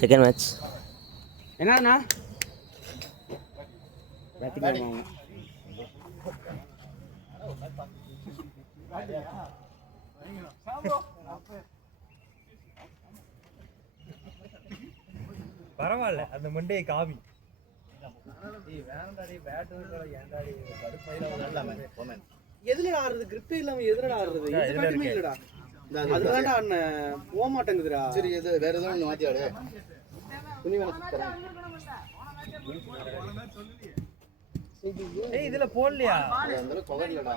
Second match என்னண்ணா batting பரவாயில்ல அந்த மண்டே காவி எதுல ஆடுறது கிரிப்பே இல்லாம எதுல ஆடுறது இந்த பேட்டுமே இல்லடா அதுதான்டா அண்ணன் போக மாட்டேங்குதுடா சரி இது வேற ஏதோ ஒன்று மாற்றி ஆடு துணி வேணா தரேன் ஏய் இதுல போடலையா அந்த கவர் இல்லடா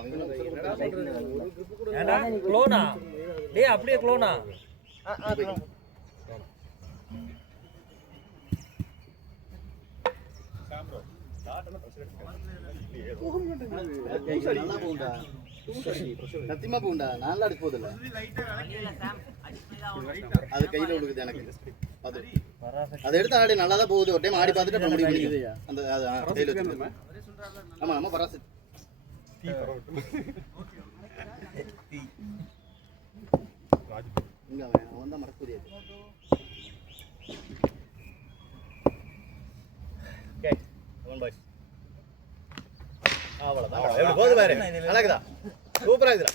ஏடா க்ளோனா டேய் அப்படியே க்ளோனா நல்லா போகுண்டா சத்தியமா போகுண்டா நல்லா அடிச்சு போதில்ல அது கையில விழுகுது எனக்கு அது அதை எடுத்து ஆடி நல்லா தான் போகுது ஒரு டைம் ஆடி பார்த்துட்டு அப்புறம் முடிவு பண்ணிக்குது அந்த கையில் வச்சுருந்தோம் ஆமா நம்ம பராசத் இங்க அவன் தான் மறக்க முடியாது ஓகே ஒன் பாய்ஸ் அவ்வளவுதான் எப்படி போகுது பாரு நல்லா இருக்குதா சூப்பரா இருக்குதா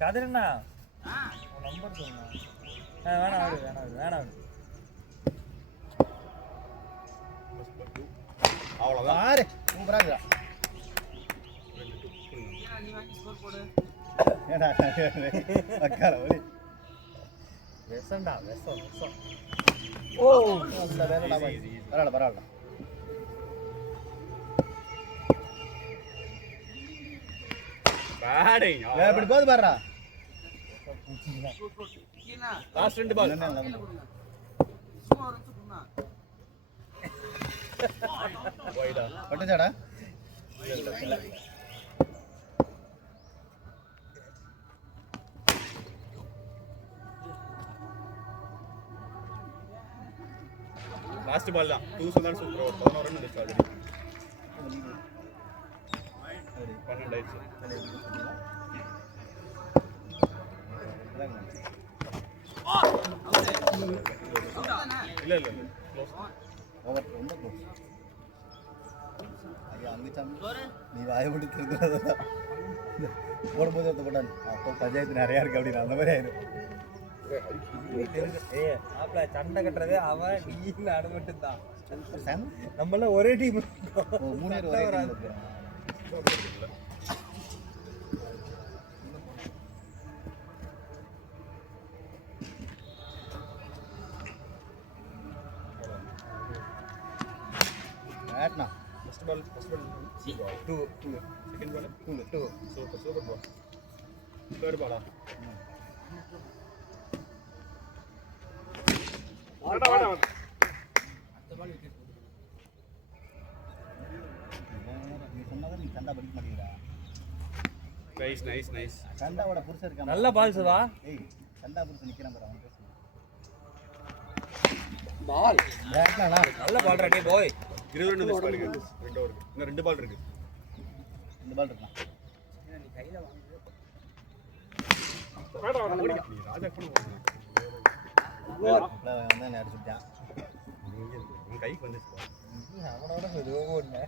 கதிரண்ணா நம்பர் சொல்லுங்க வேணாம் அவ்வளவுதான் பாரு சூப்பரா இருக்குதா ஏடா அக்கால ஒலி விஷம் ஓ பரவாயில்ல பேட்டிங் எப்படி போகுது பாருடா லாஸ்ட் ரெண்டு பால் பட்டுச்சாடா லாஸ்ட் பால் தான் 2 சொன்னாலும் சூப்பர் 11 ரன் வந்துச்சு ஆல்ரெடி 12 ஆயிடுச்சு இல்ல க்ளோஸ் ஓவர் ரொம்ப க்ளோஸ் ஐயா அங்க நீ வாயப்பட்டு திருந்துறதா போடும்போது ஒருத்த போட்டான் அப்போ பஞ்சாயத்து நிறையா இருக்கு அப்படின்னு அந்த மாதிரி ஆயிடும் சண்டை கட்டுறது அவன் நீ மட்டும் தான் நம்மள ஒரே டீம் 3 பேர் ஒரே டீம் இருக்கு பேட்னா first ball 2 second ball 2 super ball third பாலா வாடா நீ சொன்னதை நீ சண்டா படிக்க மாட்டீங்கடா நைஸ் சண்டாவோட புருஷன் இருக்கான் நல்ல பால் சுதா ஏய் சண்டா புருஷன் நிக்கிறான் பாரு அவன் பால் பேட்னா நல்ல பால் ரெடி பாய் 20 ரன் வந்துச்சு பாருங்க 2 ஓவர் இன்னும் 2 பால் இருக்கு இந்த பால் இருக்கான் நீ கையில வாங்கு நீ ராஜா கூட வந்து அடிச்சுட்டான் உன் கைக்கு வந்துச்சு அவனோட மெதுவாக ஒன்று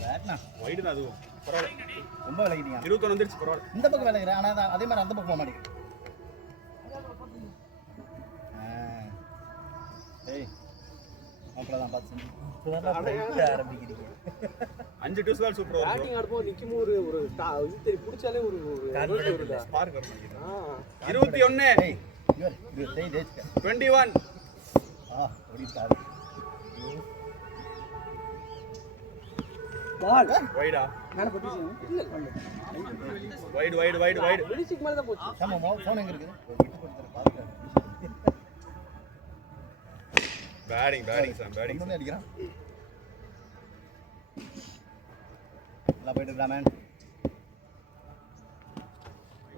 பேட்னா வைடு தான் அதுவும் பரவாயில்ல ரொம்ப விளையாடிங்க 21 வந்துருச்சு பரவாயில்ல இந்த பக்கம் விளையாடுறேன் ஆனால் அதே மாதிரி அந்த பக்கம் போக மாட்டேங்குது ஏய் அப்புறம் பார்த்து ஆரம்பிக்கிறீங்க 5 டூஸ் தான் சூப்பரா இருக்கு பேட்டிங் ஆடும்போது நிக்கும் ஒரு இது தெரி புடிச்சாலே ஒரு ஸ்பார்க் வர மாட்டேங்குது 21 ஏய் இது டேய் டேஸ்க 21 ஓடி சார் பால் வைடா மேல பத்திச்சு வைடு வெளிச்சிக்கு மேல தான் போச்சு நம்ம ஃபோன் எங்க இருக்குது விட்டு கொடுத்துற பாத்துக்க பேட்டிங் சாம் ஒண்ணே அடிக்கிறான் நல்லா போயிட்டு இருக்கா மேன்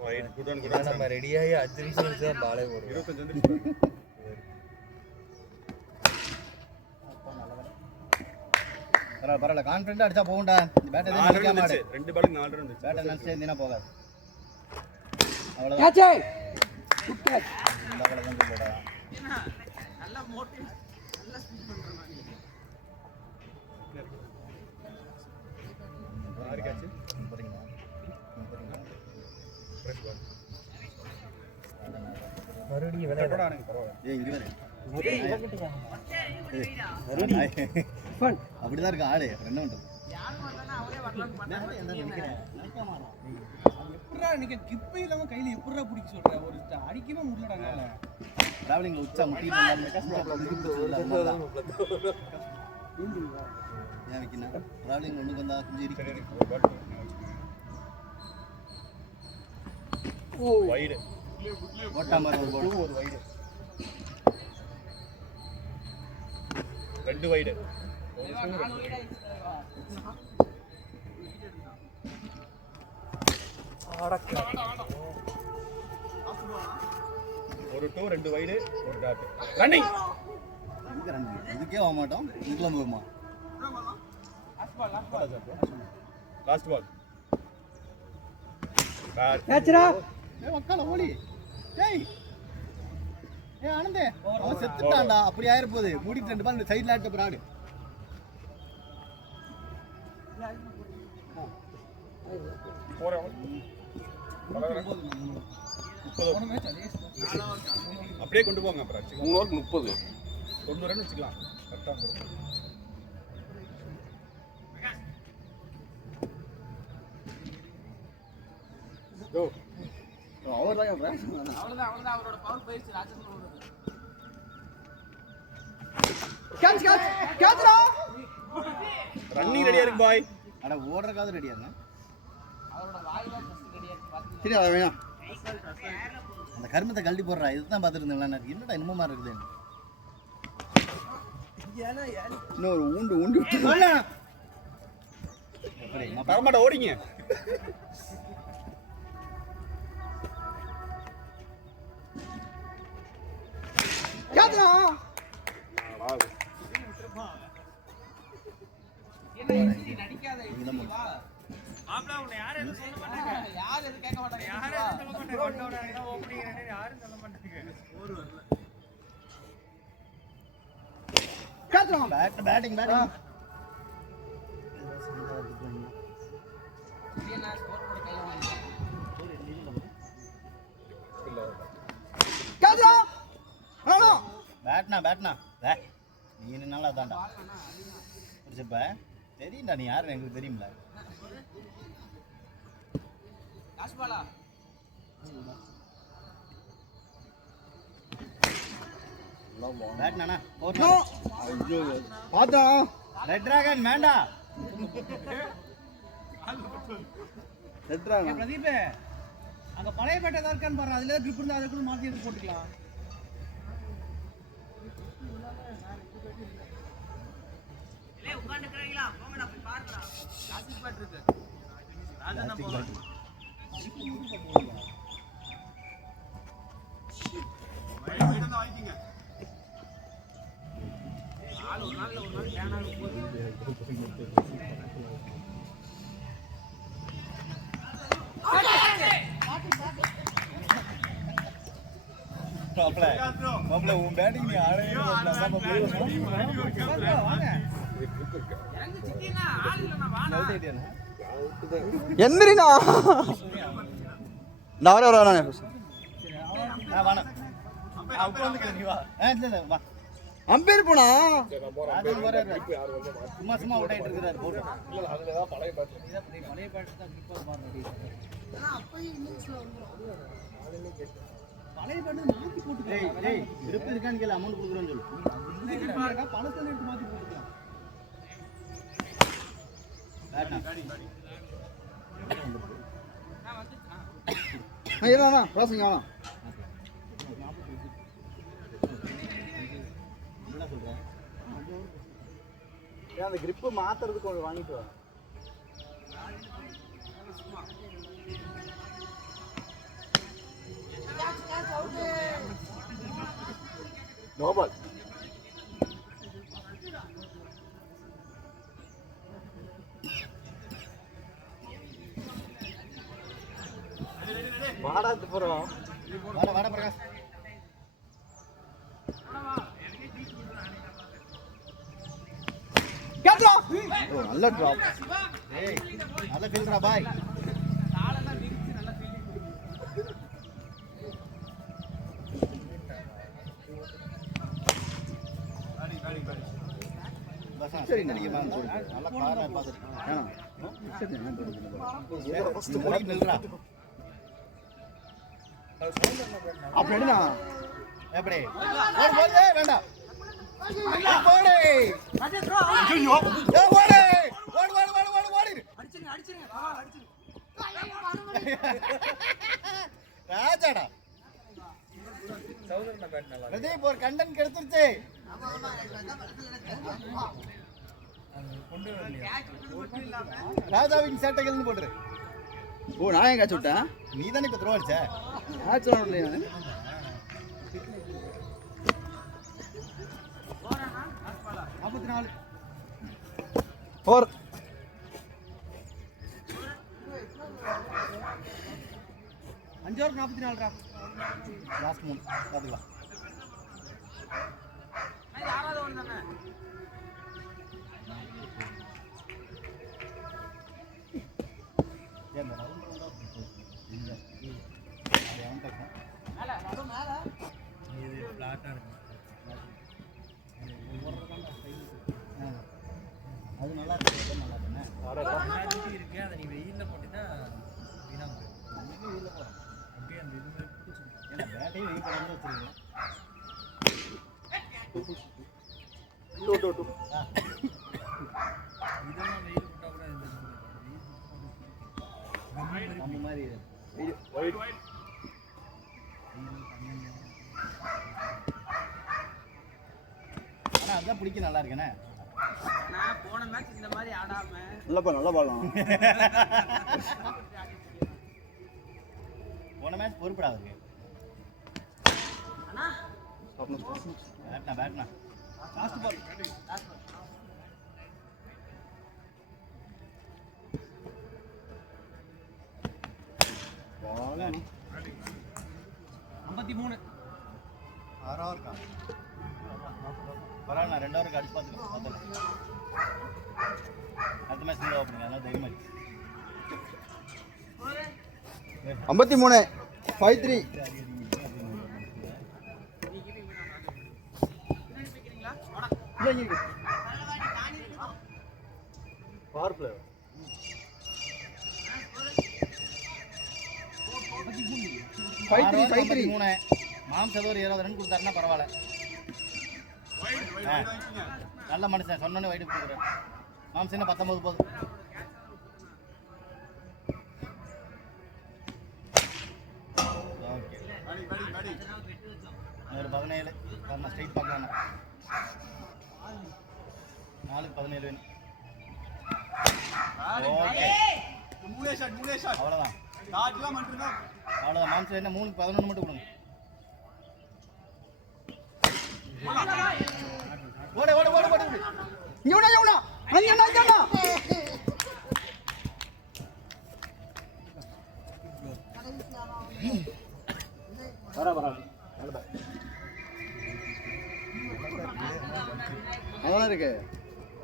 வைடு குட் ஒன் நம்ம ரெடியாகி 5 நிமிஷம் தான் பாலே போடுறோம் 25 வந்துருச்சு பரவாயில்ல கான்ஃபிடென்ட்டா அடிச்சா போகும்டா இந்த பேட் எதுவும் 4 நிக்காம ரன் 2 பாலுக்கு 4 ரன் வந்துச்சு பேட் நினைச்சே இருந்தீனா போகாது கேட்ச் இந்த படம் தான் சொல்லடா. மறுபடியும் விளையாட ஏய் இங்க வர அப்படிதான் இருக்கு ஆளு அப்புறம் என்ன பண்றது எப்படா நீங்க கிப்பை இல்லாம கையில எப்படா பிடிக்க சொல்ற ஒரு அடிக்கவே முடியலடா டிராவலிங்ல உச்சா முட்டிட்டு ஏன் வைக்கணும் டிராவலிங் ஒண்ணுக்கு வந்தா கொஞ்சம் இருக்கு வைடு ஓட்டாம ஒரு வைடு 2 வைடு ஒரு 2 2 வைடு ஒரு டாட் ரன்னிங் இதுக்கே போக மாட்டோம் இதுக்கெல்லாம் போகுமா லாஸ்ட் பால் கேட்ச்ரா ஏய் வக்கால ஓடி டேய் ஏய் ஆனந்தே அவன் செத்துட்டான்டா அப்படி ஆயிர போகுது மூடிட்டு 2 பால் சைடுல ஆட்ட பிராடு போற அப்படியே கொண்டு போங்க அப்புறம் 30 90 ரன் வச்சுக்கலாம் கரெக்டா வந்துரும் கோ அவர்தான் அவ்வளவுதான் அவரோட பவர் போயிடுச்சு ராஜேந்திரன் கேட்ச்ரா ரன்னிங் ரெடியா இருக்கு பாய் அட ஓடுறதுக்காவது ரெடியா இருங்க அவரோட வாயில ஃபர்ஸ்ட் ரெடியா இருக்கு சரி அத வேணாம் அந்த கருமத்தை கழட்டி போடுறா இதுதான் பார்த்துட்டு இருந்தேன் எனக்கு என்னடா இன்னும் மாதிரி இருக்குது இன்னும் ஒரு ஊண்டு தரமாட்ட ஓடிங்க கேட்ச்ரா என்ன நடிக்காத வா மாப்ள உன்னை யார் எதுவும் சொல்ல மாட்டாங்க யார் எதுவும் கேட்க மாட்டாங்க யார் எதுவும் சொல்ல மாட்டாங்க ஓப்பனிங் யாரும் சொல்ல மாட்டாங்க ஒரு வரல கேட்ச்ரா பேட்டிங் என்ன ஸ்கோர் போட கையில வாங்கி கேட்ச்ரா ஹலோ பேட்னா நீ நல்லா தான்டா புரிச்சப்ப தெரியும்டா நீ யாருன்னு எங்களுக்கு தெரியும்ல லாஸ்ட் பாலா பேட்னானா பாத்தா ரெட் டிராகன் வேண்டா பிரதீப் அங்க பழைய பேட்டை தான் இருக்கான்னு பாரு அதுல கிரிப் இருந்தா அதை கூட மாத்தி எடுத்து போட்டுக்கலாம் இல்ல உட்கார்ந்துக்கறீங்களா போங்கடா போய் பாருடா கிளாசிக் பேட் இருக்கு ராஜா போலாம் வைடா வாங்கிங்க ஆளு ஒரு நாள் பேனால போய் மாப்ள உன் பேட்டிங் நீ ஆளே எந்திரினா நான் வர அம்பேர் போனா சும்மா விட்டாயிட்டு இருக்கிறாரு போட்டு பழைய பேட் தான் கிரிப் பாருங்க பழைய பேட் மாத்தி போட்டுக்கலாம் இருப்பு இருக்கான்னு கேளு அமௌண்ட் கொடுக்குறேன்னு சொல்லு பழசெல்லாம் எடுத்து மாத்தி போட்டுக்கலாம் ஏன்னா ப்ராசஸிங் ஆகலாம் என்ன சொல்றேன் அந்த கிரிப்பு மாத்துறதுக்கு ஒன்று வாங்கிட்டு வா நோபால் வாடாத்து போறோம் வாட பிரகாஷ் நல்ல ட்ராப். ஏய் நல்ல ஃபீல்டரா பாய். காலெல்லாம் விரிச்சு நல்லா ஃபீலிங். சரி நல்லா கார்னர் பார்த்துட்டு. வேணாம். சரி நான் ஃபர்ஸ்ட் போய் நில்றா. அப்படி எடுனா. எப்படி? ஓடு போடு வேண்டாம். போடு. ஐயோ. ஏய் ஓடு. ஓடு ஓடு ஓடு ஓடு ஓடு. அடிச்சிருங்க. ராஜாடா. சௌதரண்ணா பேட் நல்லா பிரதீப் ஒரு கண்டன் கெடுத்துருச்சு. கொண்டு வரலையா ராஜாவின் சேட்டைகள்னு போட்டுரு. ஓ நான் ஏன் காய்ச்சி விட்டேன்? நீ தானே இப்போ த்ரோ அடிச்ச. காய்ச்சி விடலையா நான்? 44. 4. அஞ்சு ஓவர் 44 ரா. லாஸ்ட் 3 பாத்துக்கலாம். யாராவது ஒன்று தானே. ஏன் மேடம்? இல்ல. அது அவன் பக்கம். மேல. இது ஃப்ளாட்டா இருக்கு அது நல்லா இருக்கு. நல்லா இருக்குண்ணே. ஃப்ளாட்டிட்டி இருக்கு அதை நீ வெயில்ல போட்டீங்கன்னா வீணா போயிடும் நமக்கு உள்ள போறோம். அப்படியே அந்த இது மாதிரி பிடிச்சி ஏன்னா பேட்டையும் வெயில் கலந்து வச்சிருக்கீங்க. இதெல்லாம் வெயில் போட்டா கூட இந்த அந்த மாதிரி ஆனா அதான் பிடிக்க நல்லா இருக்குண்ணே. நான் போன மேட்ச் இந்த மாதிரி ஆடாம நல்ல பாலம். போன மேட்ச் பொறுப்படா இருக்கு. அண்ணா பேட்னா லாஸ்ட் பால். பாலம் 53. 6 ஓவர் இருக்கா? பரவாயில்ல 2 ஓவருக்கு அடிச்சு பார்த்துக்கலாம். அடுத்த மேட்ச் நீங்க ஓப்பனிங் அதனால தைரியமா இருக்கு. 53 5-3. Power play 5-3. மாம்ஸ் ஏதோ ஒரு 20 ரன் கொடுத்தாருன்னா பரவாயில்ல. நல்ல மனுஷன் சொன்னோன்னே வைடு கொடுக்குறாரு. மாம்ஸ் என்ன 19 போகுது. ஓகே ஒரு 17 நான் ஸ்ட்ரைட் பார்க்கலாம். 4க்கு 17 வேணும். ஓகே அவ்வளோதான். அவ்வளோதான் மாம்ஸ் என்ன 3க்கு 11 மட்டும் கொடுங்க. ஓடு ஓடு ஓடு ஓடு. இவனா அஞ்சனா வர அவனா இருக்கு.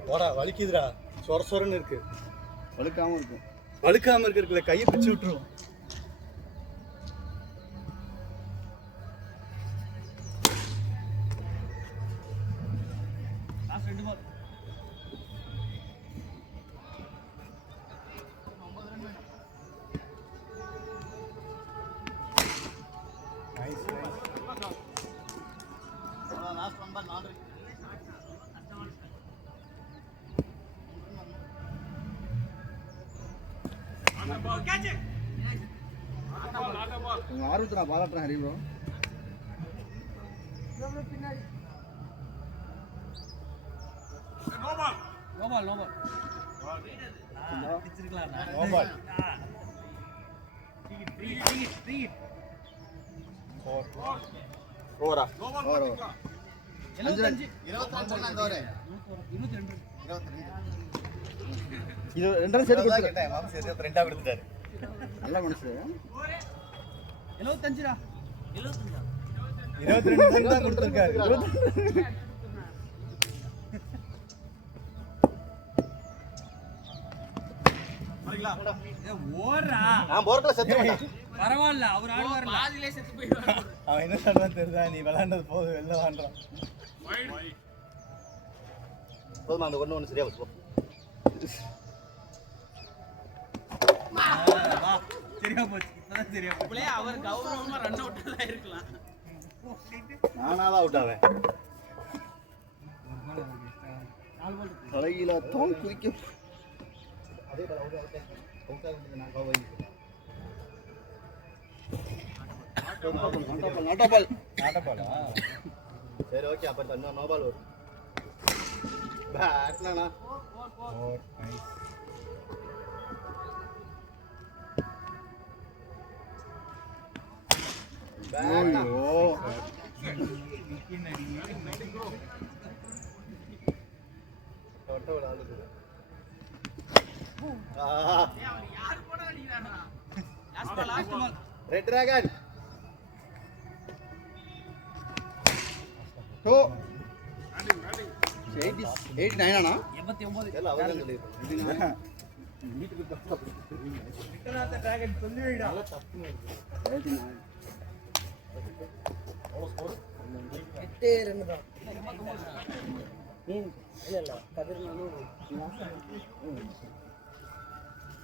போடா வலிக்குதுடா. சொரன்னு இருக்கு. வழுக்காம இருக்கும். வழுக்காம இருக்குல்ல கையை பிச்சு விட்டுரும். Last 2 ball. Last 1 ball 4. உங்க ஆர்வத்தை நான் பாராட்டுறேன் ஹரி ப்ரோ. No ball. பிடிச்சிருக்கலாம் நோ பால். ஓவரா? ஓவர் 75. 22 அந்த ஓவர். 22. 22. இது 2 ரன் சேர்த்து கொடுத்துரு. கேட்டேன் மாம்ஸ் 22 கொடுத்துட்டாரு. நல்ல மனுஷன். 75 ரா. 22 ரன் தான் கொடுத்திருக்காரு. ஓடுறா நான் போர்க்கல செத்து மாட்டேன். பரவாயில்ல அவர் ஆடுவார் பாதியிலே செத்து போயிடுவார். அவன் என்ன சொல்றான் தெரியுதா, நீ விளையாண்டது போதும், வெளில வாண்டான். போதுமா அந்த ஒண்ணு சரியா போச்சு. சரியா போச்சு, இப்பதான் சரியா போச்சு. அவர் கௌரவமா ரன் அவுட் எல்லாம் இருக்கலாம். நானாதான் அவுட் ஆவேன். தலையில தோல் குதிக்கும். அதே பால் அவுட் ஆவேன். அவுட் ஆவேன் நான் கவர் நாட்டாபால் நாட்டப்பாலா? சரி ஓகே அப்ப இன்னும் நோ பால் வரும். பேட்னா ஓ நைஸ். பேட்னா தொட்ட ஒரு ஆளு இருக்கு. யார் போட அடிக்கிறானா? லாஸ்ட் பால் ரெட் டிராகன் ஓ 89 ஆனா 89. எல்லாம் அவர்தான் சொல்லிருக்காங்க. விக்ரநாத டிராகன் சொல்லி வைடா. 8 தான். இல்ல கதிர்னாலும்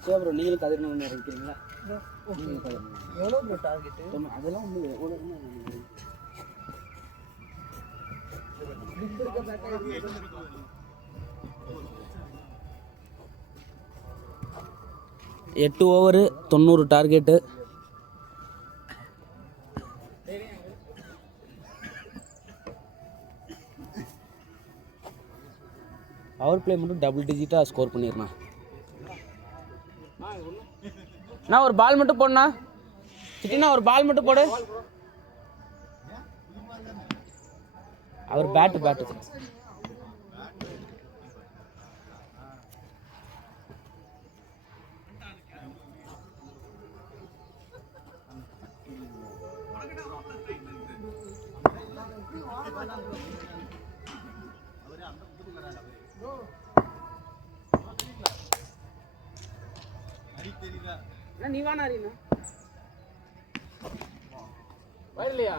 ப்ரோ, நீங்களும் கதிர்னாலும் இருக்கிறீங்களா? எவ்வளோ ப்ரோ டார்கெட்டு? அதெல்லாம் ஒன்று எவ்வளோ 8 ஓவர் 90 டார்கெட்டு. பவர் பிளே மட்டும் டபுள் டிஜிட்டாக ஸ்கோர் பண்ணிடணும். நான் ஒரு பால் மட்டும் போடணா சிட்டினா, ஒரு பால் மட்டும் போடு. அவர் பேட்டு நீ வானா அறினா வரலையா?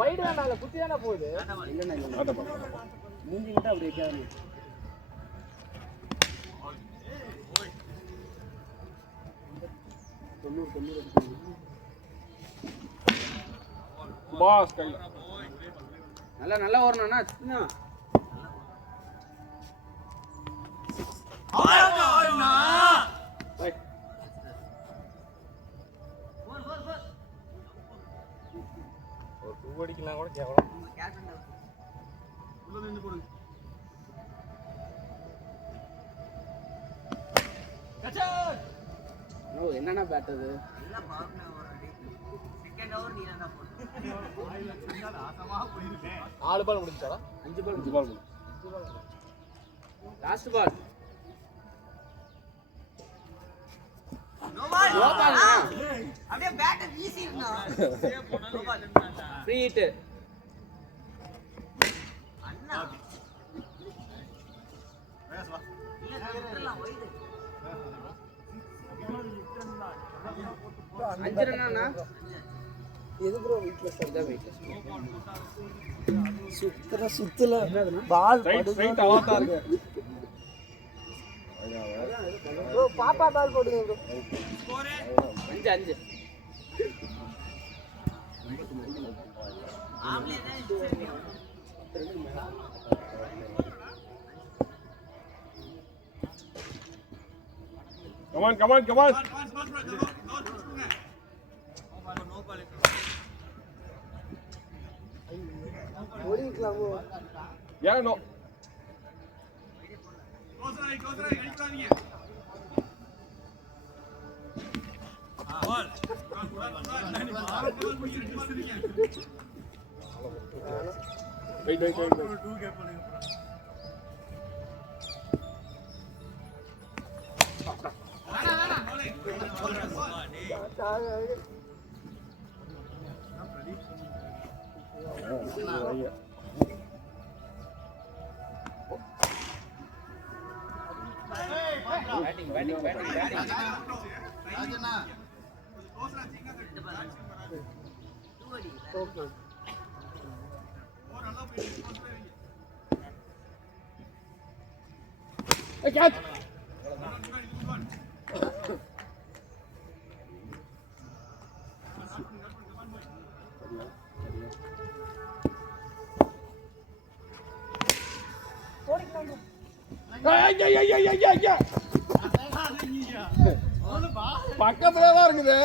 வைடு தானே, குத்தி தானே போகுது. இல்லைண்ணா மூஞ்சி மட்டும் அப்படி வைக்காது. நல்லா ஓடணும்னா அடிக்கலாம் கூட கேவலம். என்னன்னா பேட் அது? 4 பால் முடிஞ்சாடா? 5 பால். Last ball. No ball. அப்படியே பேட் வீசிறனா. Free hit. அண்ணா. இல்ல இதெல்லாம் வைடு. 5 ரன்னா? எது ப்ரோ வீட்லெஸ் ஆ வீட்லெஸ். சுத்தல பால் ஸ்ட்ரைட் ஆவா இருக்கு. ப்ரோ பாப்பா பால் போடுங்க ப்ரோ. ஸ்கோர் 5. ஆம்லே தான் இது. Come on. ஓடிக்கலாமோ? Yeah, no. Close right, அடிக்காதீங்க. பால். Wait. 2 கேப் பண்ணுங்க. ராஜண்ணா பக்கத்துல தான் இருக்குது.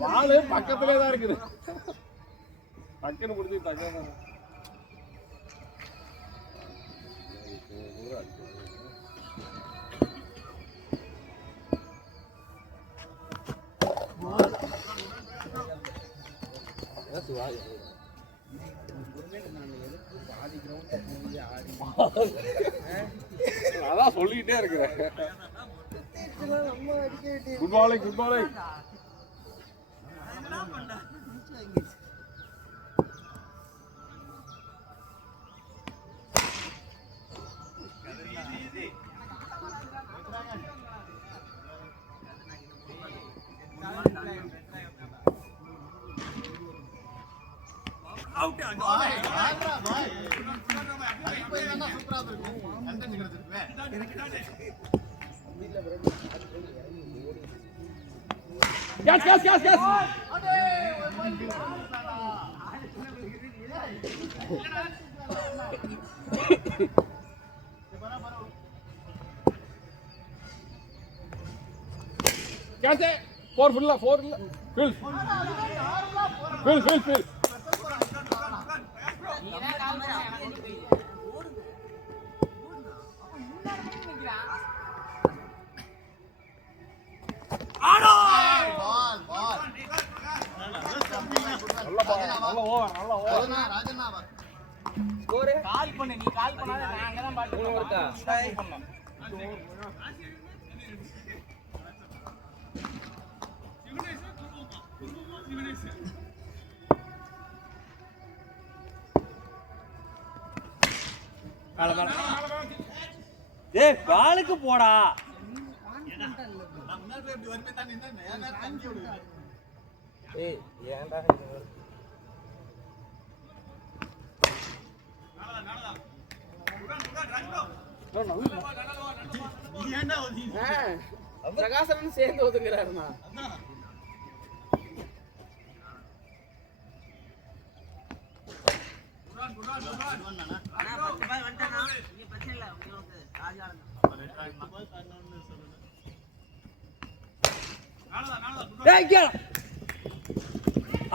பாலு பக்கத்திலே தான் இருக்குது. டக்குன்னு முடிஞ்சு டக்குன்னு அதான் சொல்லிக்கிட்டே இருக்கிறேன். Good morning, good morning. Yes, yes, yes, yes. कैसे? फोर फुल फिल फिल फिल फिल கால் பண்ணு, நீ கால் பண்ணாத நான் அங்க தான் பாட்டு பண்ணேன். ஏய் பாலுக்கு போடா. ஏய் ஏன்டா பிரகாசன் சேர்ந்து ஒதுங்குறாருண்ணா.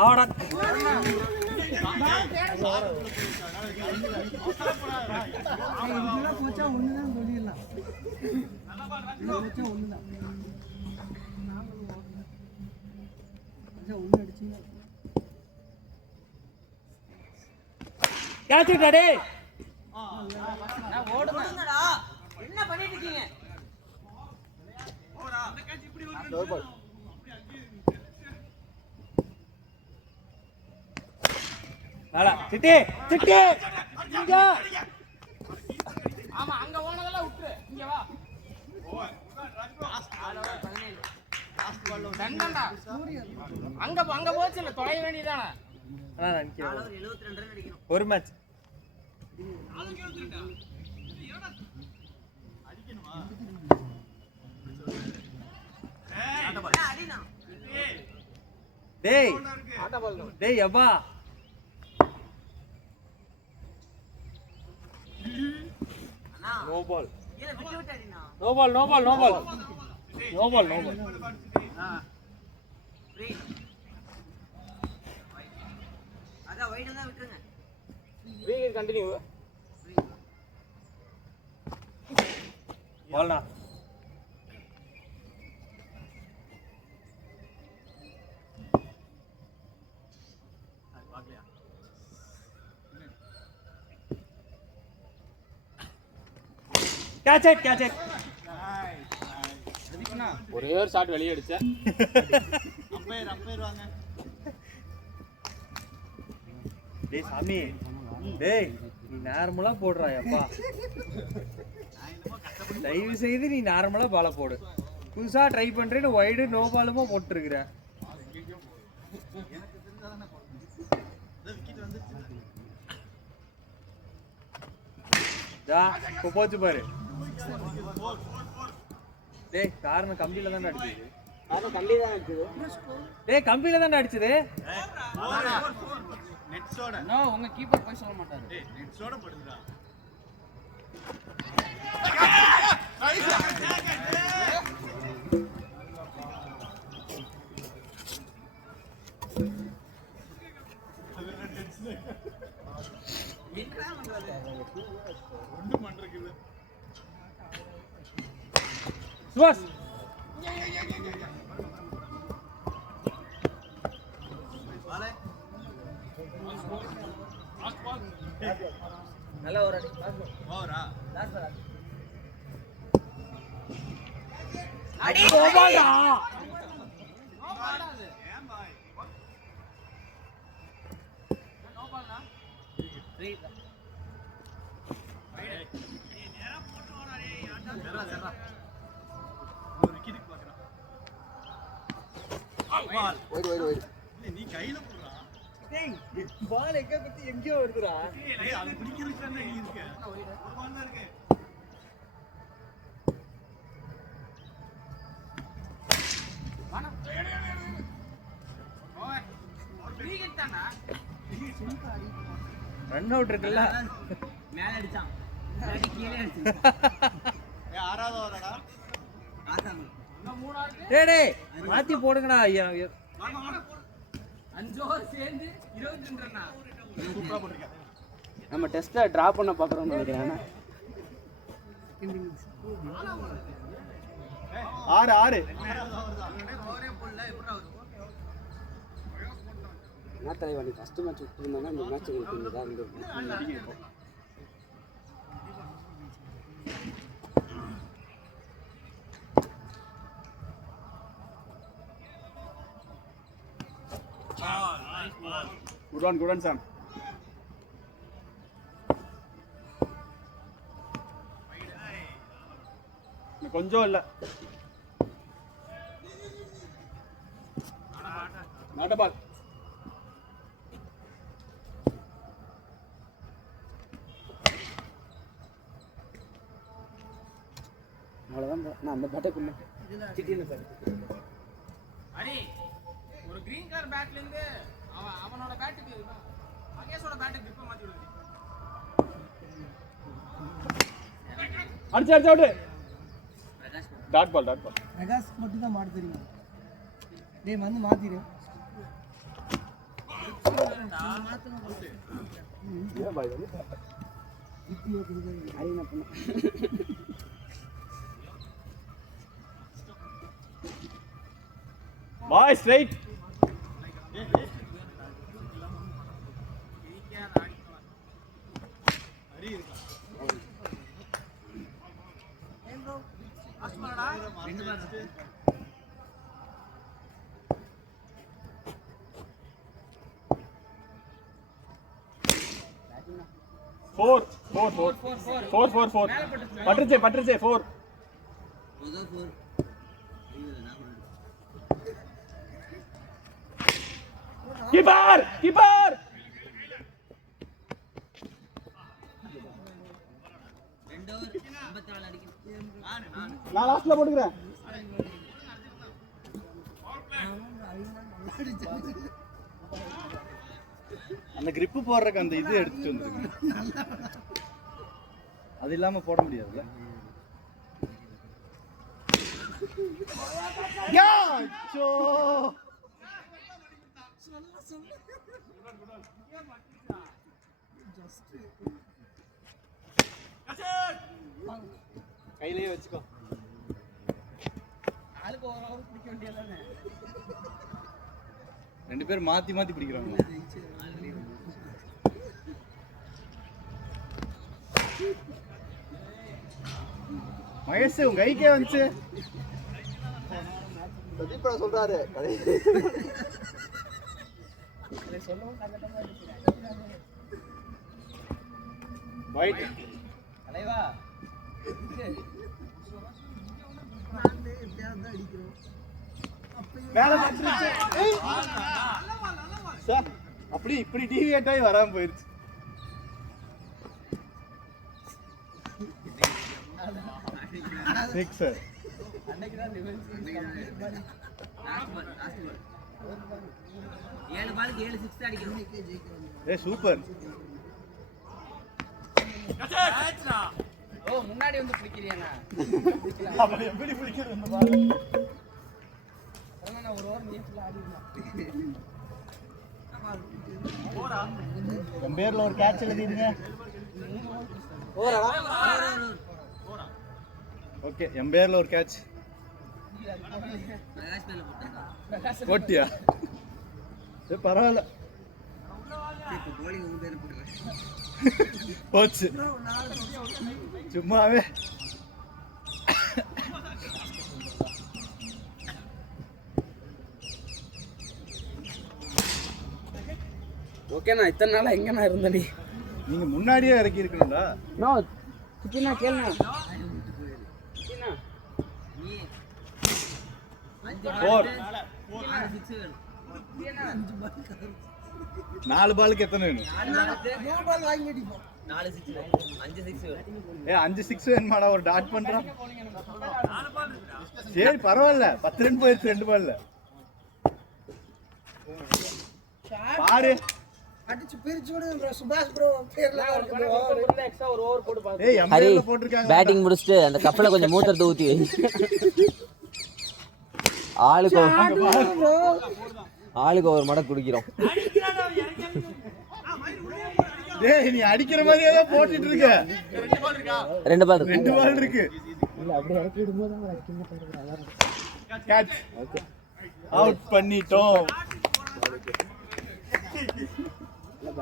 அவடா போச்சா ஒண்ணுதான் சொல்லிடலாம். போச்சா ஒண்ணுதான் ஒண்ணு அடிச்சீங்க. கேட்சுடா டேய். நான் ஓடுங்கடா. என்ன பண்ணிட்டு இருக்கீங்க? ஓடா. அந்த கேட்ச் இப்படி வந்து. வாடா சிட்டி சிட்டி இங்க. ஆமா அங்க ஓனதெல்லாம் விட்டுரு. இங்க வா. தண்டண்டா. அங்க போச்சுல தொலை வேண்டியதானே. அதான் நிக்கிறேன். 72 ரன் அடிக்கணும். ஒரு மேட்ச். அடிக்கணுமா? டேய் டேய் அப்பா no ball no ball no ball no ball no ball no ball. அத வைட் தான் விட்டுருங்க. வீக் கண்டினியூ பால்டா. Catch it catch it. ஒரே ஒரு ஷாட் வெளியே அடிச்சேன். அம்பையர் வாங்க. டேய் சாமி, டேய் நீ நார்மலா போடுறா அப்பா. தயவு செய்து நீ நார்மலா பால போடு. புதுசா ட்ரை பண்றேன்னு வைடு நோ பாலுமா போட்டுருக்குற. இப்போ போச்சு பாரு. டேய் காரணம் கம்பியில தானே அடிச்சது. அது கம்பி தான் இருக்குது. டேய் கம்பியில தானே அடிச்சது. நெட்ஸோட நோ உங்க கீப்பர் போய் சொல்ல மாட்டாரு. டேய் நெட்ஸோட படுதுடா. சுபாஷ் நல்ல ஒரு அடி. ஓவரா அடி கோபால்டா. நீ கையில போடுறா. டேய் பால் எங்க குத்தி எங்கயோ வருதுடா. டேய் அது பிடிக்கிறதுக்கு தானே நீ இருக்க. ஒரு பால் தான் இருக்கு. ரன் அவுட் இருக்குல்ல. மேல அடிச்சான். அடி கீழே அடிச்சான். ஏய் ஆறாவது ஓவரடா. ஆறாவது. டேய் டேய் மாத்தி போடுங்கடா ஐயா. 5 ஓவர் சேர்ந்து 22 ரன்னா. சூப்பரா போட்டுருக்க. நம்ம டெஸ்ட்ல டிரா பண்ண பார்க்கறோம்னு நினைக்கிறேன். 6 என்ன தலைவா நீ ஃபர்ஸ்ட் மேட்ச் விட்டுருந்தா இந்த மேட்ச் உங்களுக்கு இதாக இருந்திருக்கும். குட் ஒன் சாம். கொஞ்சம் இல்ல நாட் பால். அவ்வளோதான் நான் அந்த பேட்டுக்குள்ள திடீர்னு பேட்டு. அடி ஒரு கிரீன் கலர் பேட்ல இருந்து அவனோட பேட்டுக்கு மகேஷோட பேட்டுக்கு கிரிப் மாத்தி விடுது. அடிச்சு அவுட். Dot ball. பிரகாஷ் மட்டும் தான் மாட தெரியும். டேய் வந்து மாத்திரு. பாய் ஸ்ட்ரைட். Four. பட்டுருச்சே 4. கீப்பர் 2 ஓவர் 54 அடிக்கணும். நான் லாஸ்ட்ல போட்டுக்கிறேன். அந்த grip போடுறதுக்கு அந்த இது எடுத்துட்டு வந்துருங்க. அது இல்லாம போட முடியாதுல்ல. யா சோ கையிலேயே வச்சுக்கோ. ஆளுக்கு ஒரு ஓவர் பிடிக்க வேண்டியதானே. 2 பேர் மாத்தி பிடிக்கிறாங்க. மகேஷ் உங்க கைக்கே வந்துச்சு. பிரதீப் சொல்றாரு ஒயிட் தலைவா மேல வந்துருச்சு. சார் அப்படி இப்படி டிவியேட் ஆகி வராம போயிருச்சு. சிக்ஸர் அன்னைக்கு தான் ரிவெஞ்ச் 7 பாலுக்கு 7 6 அடிக்கணும். ஏ சூப்பர். ஓ முன்னாடி வந்து பிடிக்கிறியாண்ணா? அப்படி எப்படி பிடிக்கிறது இந்த பால்? நான் ஒரு ஓவர் நீ ஃபுல்லா ஆடிடலாம். என் பேர்ல ஒரு கேட்ச் எழுதிடுங்க. ஓகே என் பேர்ல ஒரு கேட்ச் போட்டியா? பரவாயில்ல போச்சு சும்மாவே. ஓகேண்ணா, இத்தனை நாளா எங்கண்ணா இருந்த நீ? நீங்க முன்னாடியே இறக்கி இருக்கணும்டா. நோ சித்தினா கேளுண்ணா. சித்தினா 4 4 பாலுக்கு எத்தனை வேணும்? 4 6 5 6 ஏ 5 6 வேணுமாடா? ஒரு டாட் பண்றான். சரி பரவாயில்ல, 10 ரன் போயிடுச்சு 2 பால்ல. பாரு அடிச்சு பிரிச்சு விடுங்க சுபாஷ் ப்ரோ பேர்ல எக்ஸ்ட்ரா ஒரு ஓவர் போட்டு பாரு. ஏய் எம்ஏல போட்டுருக்காங்க. பேட்டிங் முடிச்சிட்டு அந்த கப்பல கொஞ்சம் மூத்திரத்தை ஊத்தி வை. ஆளுக்கு ஒரு மடக்கு குடிக்கிறோம். டேய் நீ அடிக்கிற மாதிரியே தான் போட்டுட்டு இருக்க. 2 பால் 2 பால் இருக்கு. இல்ல அப்படியே இறக்கி விடும்போது அவங்க அடிக்கணும் பண்றாங்க. கேட்ச். ஓகே அவுட் பண்ணிட்டோம்.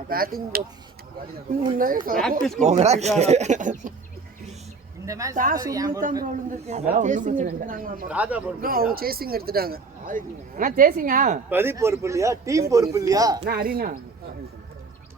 பேட்டிங் பிராக்டீஸ் போங்கடா. இந்த மேட்ச் டாஸ் உங்களுக்கு தான் ப்ராப்ளம் இருக்கு. சேசிங் எடுத்துட்டாங்க. ராஜா போடு. அவங்க சேசிங் எடுத்துட்டாங்க. அண்ணா சேசிங்கா? பிரதீப் பொறுப்பு இல்லையா? டீம் பொறுப்பு இல்லையா? அண்ணா ஹரிண்ணா